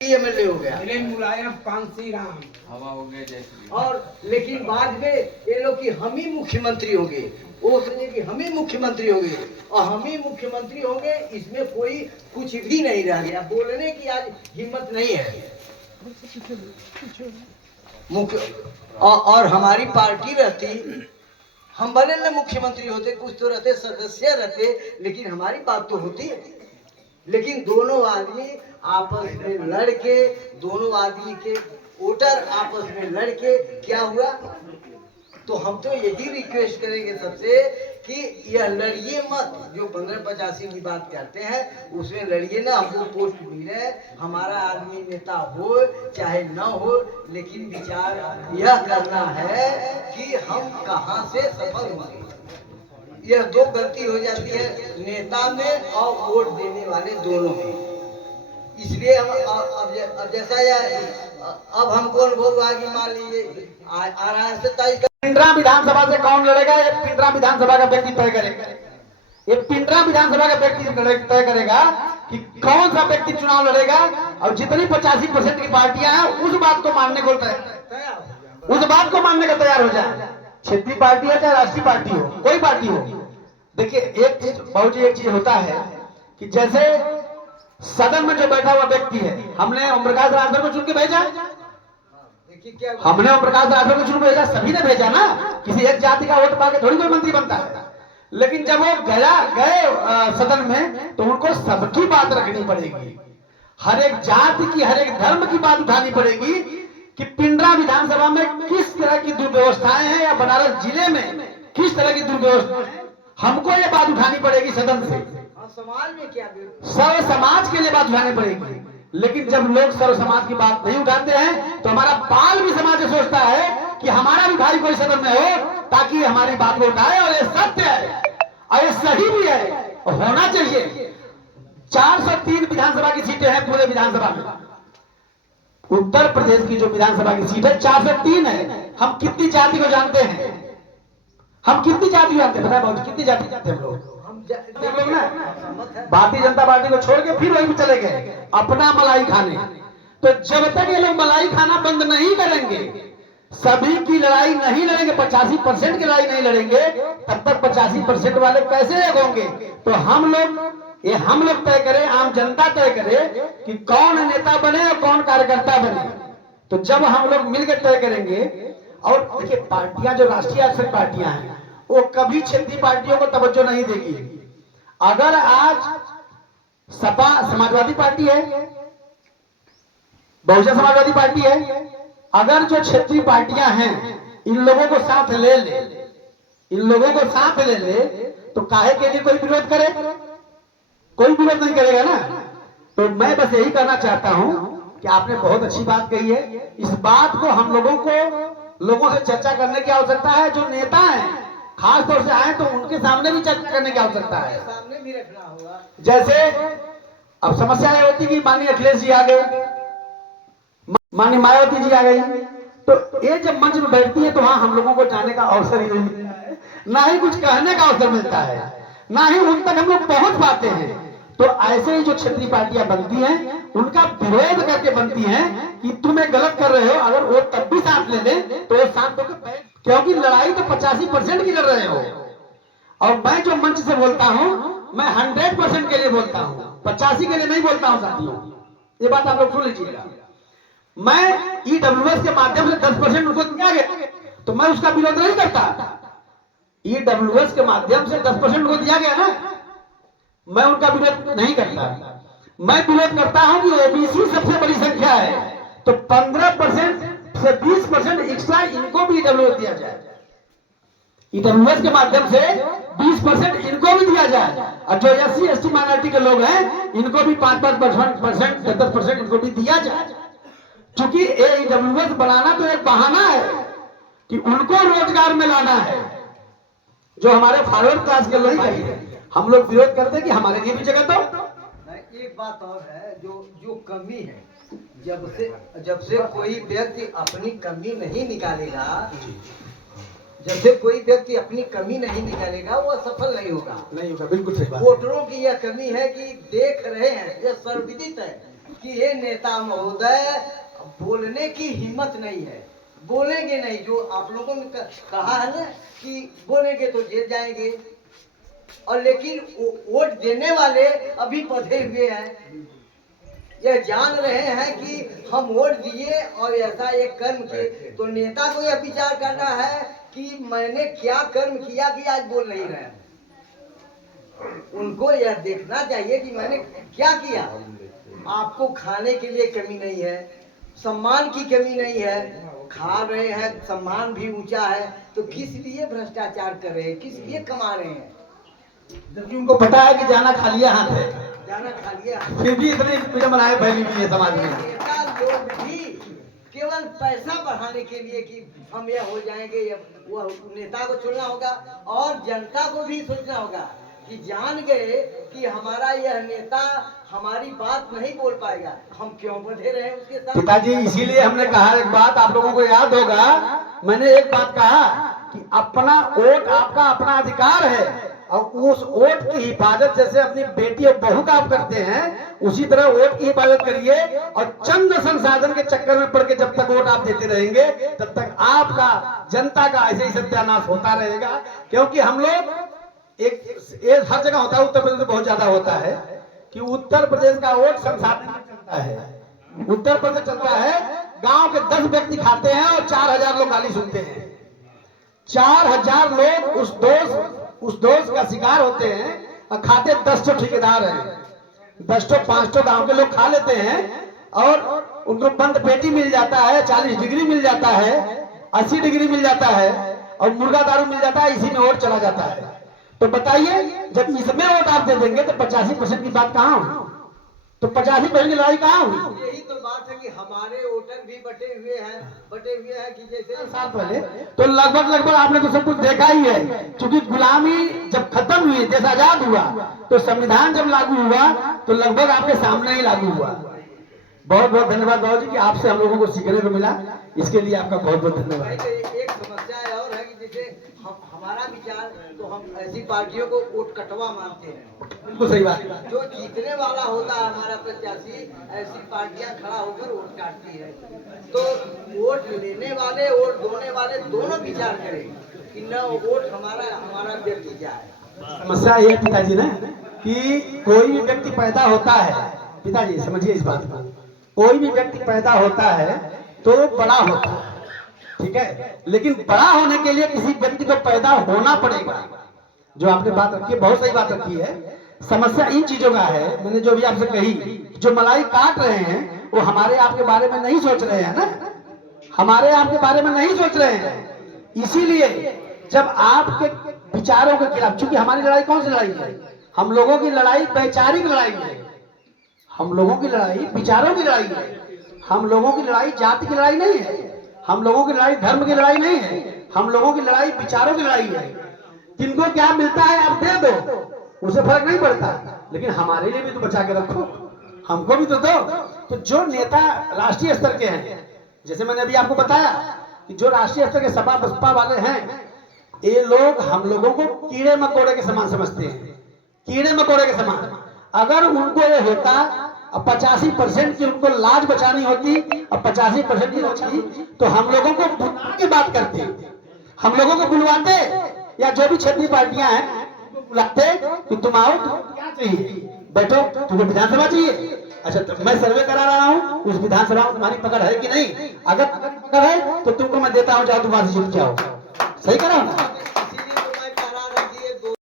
MLA हो गया, मुलायम पांसी राम हवा हो गया जैसे। और लेकिन बाद में ये लोग कि हम ही मुख्यमंत्री होंगे, वो समझे कि हम ही मुख्यमंत्री होंगे और हम ही मुख्यमंत्री होंगे, इसमें कोई कुछ भी नहीं रह गया, बोलने की आज हिम्मत नहीं है। और हमारी पार्टी रहती, हम भले न मुख्यमंत्री होते, कुछ तो रहते, सदस्य रहते, लेकिन हमारी बात तो होती है। लेकिन दोनों आदमी आपस में लड़के, दोनों आदमी के वोटर आपस में लड़के क्या हुआ? तो हम तो यही रिक्वेस्ट करेंगे सबसे कि यह लड़िए मत, जो 1585 की बात करते हैं उसमें लड़िए ना। हमको पोस्ट मिले, हमारा आदमी नेता हो चाहे न हो, लेकिन विचार यह करना है कि हम कहां से सफल होंगे। यह दो गलती हो जाती है नेता में और वोट देने वाले दोनों में। इसलिए हम अब जैसा अब हमको अनुभव हुआ कि मान लीजिए आ रहा है 27 पिंडरा विधानसभा से कौन लड़ेगा, ये पिंडरा विधानसभा का व्यक्ति तय करेगा। ये पिंडरा विधानसभा का व्यक्ति तय करेगा कि कौन सा व्यक्ति चुनाव लड़ेगा, और जितनी 85% की पार्टियां हैं उस बात को मानने को तैयार हो जाए। क्षेत्रीय पार्टी है चाहे राष्ट्रीय पार्टी हो, कोई पार्टी हो। देखिए एक चीज एक चीज होता है कि जैसे सदन में जो बैठा हुआ व्यक्ति है, हमने ओम प्रकाश राठौर को चुन के भेजा, हमने ओम प्रकाश राठौर को चुन के भेजा, सभी ने भेजा ना। किसी एक जाति का वोट पाके थोड़ी कोई मंत्री बनता है। लेकिन जब वो गए सदन में, तो उनको सबकी बात रखनी पड़ेगी, हर एक जाति की, हर एक धर्म की बात उठानी पड़ेगी कि पिंडरा विधानसभा में किस तरह की दुर्व्यवस्थाएं हैं, या बनारस जिले में किस तरह की दुर्व्यवस्था है, हमको ये बात उठानी पड़ेगी सदन से। समाज में क्या, सर्व समाज के लिए बात उठानी पड़ेगी। लेकिन जब लोग सर्व समाज की बात नहीं उठाते हैं, तो हमारा बाल भी समाज सोचता है कि हमारा भी भाई कोई सदन में हो ताकि हमारी बात को उठाए। और ये सत्य है और ये सही भी है, होना चाहिए। 403 विधानसभा की सीटें हैं पूरे विधानसभा में। उत्तर प्रदेश की जो विधानसभा की सीट है 403 है। हम कितनी जाति को जानते हैं? हम कितनी जाति जानते हैं? बताए बहुत, कितनी जाति जानते हैं हम लोग? हम लोग ना भारतीय जनता पार्टी को छोड़ के फिर वहीं चले गए अपना मलाई खाने। तो जब तक ये लोग मलाई खाना बंद नहीं करेंगे, सभी की लड़ाई नहीं लड़ेंगे, 85% की लड़ाई नहीं लड़ेंगे, तब तक 85% वाले कैसे एक होंगे? तो हम लोग तय करें, आम जनता तय करे कि कौन नेता बने और कौन कार्यकर्ता बने। तो जब हम लोग मिलकर तय करेंगे, और देखिए पार्टियां जो राष्ट्रीय अक्सर पार्टियां हैं वो कभी क्षेत्रीय पार्टियों को तवज्जो नहीं देगी। अगर आज सपा समाजवादी पार्टी है, बहुजन समाजवादी पार्टी है, अगर जो क्षेत्रीय पार्टियां हैं इन लोगों को साथ ले ले, तो काहे के लिए कोई विरोध करे? कोई विरोध नहीं करेगा ना। तो मैं बस यही कहना चाहता हूं कि आपने बहुत अच्छी बात कही है। इस बात को हम लोगों से चर्चा करने की आवश्यकता है। जो नेता हैं खास तौर से आए तो उनके सामने भी चर्चा करने की आवश्यकता है, सामने भी रखना होगा। जैसे अब समस्या ये होती कि माननीय अखिलेश जी आ गए, माननीय मायावती जी आ गई, तो ये जब मंच में बैठती है तो वहां हम लोगों को जाने का अवसर ही नहीं मिलता है, ना ही कुछ कहने का अवसर मिलता है, ना ही उन तक हम लोग पहुंच पाते हैं। तो ऐसे ही जो क्षेत्रीय पार्टियां बनती हैं उनका विरोध करके बनती हैं कि तुम ये गलत कर रहे हो। अगर वो तब भी साथ ले ले तो वो साथ होकर बैठ, क्योंकि लड़ाई तो 85% की लड़ रहे हो। और मैं जो मंच से बोलता हूं, मैं 100% के लिए बोलता हूं, 85 के लिए नहीं बोलता हूं साथियों। ये बात आप लोग सुन लीजिएगा। मैं ईडब्ल्यूएस के माध्यम से 10% उनको दिया गया तो मैं उसका विरोध नहीं करता। ईडब्ल्यूएस के माध्यम से 10% उनको दिया गया ना, मैं उनका विरोध नहीं करता। मैं विरोध करता हूं कि ओबीसी सबसे बड़ी संख्या है, तो 15% से 20% एक्स्ट्रा इनको भी ईडब्ल्यूएस दिया जाए। ईडब्ल्यूएस के माध्यम से 20% इनको भी दिया जाए, और जो एससी एसटी माइनॉरिटी के लोग हैं इनको भी 5-5%, 10% इनको भी दिया जाए। क्योंकि ईडब्ल्यूएस बनाना तो एक बहाना है कि उनको रोजगार में लाना है, जो हमारे फॉरवर्ड क्लास के लोग चाहिए। हम लोग विरोध करते हैं कि हमारे लिए भी जगह दो। एक बात और है, जो कमी है, जब से कोई व्यक्ति अपनी कमी नहीं निकालेगा, वो सफल नहीं होगा। बिल्कुल सही बात। वोटरों की यह कमी है कि देख रहे हैं, यह सर्वविदित है कि ये नेता महोदय बोलने की हिम्मत नहीं है, बोलेंगे नहीं। जो आप लोगों ने कहा है ना कि बोलेंगे तो जेल जाएंगे, और लेकिन वोट देने वाले अभी पधे हुए हैं। यह जान रहे हैं कि हम वोट दिए और ऐसा एक कर्म किए। तो नेता को यह विचार करना है कि मैंने क्या कर्म किया कि आज बोल नहीं रहे हैं। उनको यह देखना चाहिए कि मैंने क्या किया। आपको खाने के लिए कमी नहीं है, सम्मान की कमी नहीं है, खा रहे हैं, सम्मान भी ऊंचा है, तो किस लिए भ्रष्टाचार कर रहे हैं, किस लिए कमा रहे हैं? जबकि उनको पता है कि जाना खाली हाथ है, जाना खा लिया, फिर भी इतने पीड़म बनाए फैली हुई है समाज में। नेता लोग भी केवल पैसा बढ़ाने के लिए कि हम यह हो जाएंगे, वो नेता को चुनना होगा और जनता को भी सोचना होगा कि जान गए कि हमारा यह नेता हमारी बात नहीं बोल पाएगा, हम क्यों बंधे रहे उसके साथ। पिताजी, इसीलिए हमने कहा एक बात आप लोगों को याद होगा, मैंने एक बात कहा कि अपना वोट आपका अपना अधिकार है, और उस वोट की हिफाजत जैसे अपनी बेटी और बहू का आप करते हैं, उसी तरह वोट की हिफाजत करिए। और चंद संसाधन के चक्कर में पड़ के जब तक वोट आप देते रहेंगे, तब तक आपका, जनता का ऐसे ही सत्यानाश होता रहेगा। क्योंकि हम लोग एक हर जगह होता है, उत्तर प्रदेश में बहुत ज्यादा होता है कि उत्तर प्रदेश का वोट संसाधन में चलता है। उत्तर प्रदेश चलता है, गांव के 10 व्यक्ति खाते हैं और 4000 लोग गाली सुनते हैं। 4000 लोग उस दोष का शिकार होते हैं, और खाते 10 ठेकेदार हैं, 10 5 गांव के लोग खा लेते हैं, और उनको बंद पेटी मिल जाता है, 40 डिग्री मिल जाता है, 80 डिग्री मिल जाता है, और मुर्गा दारू मिल जाता है, इसी में वोट चला जाता है। तो बताइए, जब इसमें वोट आप दे देंगे तो 85% की बात कहाँ हुई? तो 85% की लड़ाई कहाँ हुई? यही तो बात है कि हमारे वोटर भी बटे हुए हैं कि जैसे साल पहले तो लगभग आपने तो सब कुछ देखा ही है। क्योंकि गुलामी जब खत्म हुई, देश आजाद हुआ, तो संविधान जब लागू हुआ तो लगभग आपके सामने ही लागू हुआ। बहुत बहुत धन्यवाद बाबू जी कि आपसे हम लोगों को सीखने को मिला, इसके लिए आपका बहुत बहुत धन्यवाद। एक समस्या और है कि जैसे हमारा विचार, तो हम ऐसी पार्टियों को वोट कटवा मानते हैं। बिल्कुल सही बात। जो जीतने वाला होता है हमारा प्रत्याशी, ऐसी पार्टियां खड़ा होकर वोट काटती है। तो वोट लेने वाले वोट देने वाले दोनों विचार करें कि न वोट हमारा व्यक्ति जाए। समस्या ये है पिताजी ना कि कोई भी व्यक्ति पैदा होता है, पिताजी समझिए इस बात को, कोई भी व्यक्ति पैदा होता है तो बड़ा होता है, ठीक है, लेकिन बड़ा होने के लिए किसी व्यक्ति को पैदा होना पड़ेगा। जो आपने बात रखी है, बहुत सही बात रखी है। समस्या इन चीजों का है, मैंने जो भी आपसे कही, जो मलाई काट रहे हैं वो हमारे आपके बारे में नहीं सोच रहे हैं ना, हमारे आपके बारे में नहीं सोच रहे हैं। इसीलिए जब आपके विचारों के खिलाफ, चूंकि हमारी लड़ाई कौन सी लड़ाई है? हम लोगों की लड़ाई वैचारिक लड़ाई है, हम लोगों की लड़ाई विचारों की लड़ाई है, हम लोगों की लड़ाई जाति की लड़ाई नहीं है, हम लोगों की लड़ाई धर्म की लड़ाई नहीं है, हम लोगों की लड़ाई विचारों की लड़ाई है। किनको क्या मिलता है आप दे दो, उसे फर्क नहीं पड़ता, लेकिन हमारे लिए भी तो बचा के रखो, हमको भी तो दो। तो जो नेता राष्ट्रीय स्तर के हैं, जैसे मैंने अभी आपको बताया कि जो राष्ट्रीय स्तर के सपा बसपा वाले हैं, ये लोग हम लोगों को कीड़े मकोड़े के समान समझते हैं, कीड़े मकोड़े के समान। अगर उनको ये होता, 85% की उनको लाज बचानी होती और 85% की होती, तो हम लोगों को बुला के बात करते, हम लोगों को बुलवाते, या जो भी क्षेत्रीय पार्टियां हैं बुलाते कि तुम आओ, क्या चाहिए, बैठो, तुम्हें विधानसभा चाहिए, अच्छा तो मैं सर्वे करा रहा हूँ, उस विधानसभा में तुम्हारी पकड़ है कि नहीं? अगर पकड़ है तो तुमको मैं देता हूँ, जाओ दोबारा से जीत के आओ। सही करा ना?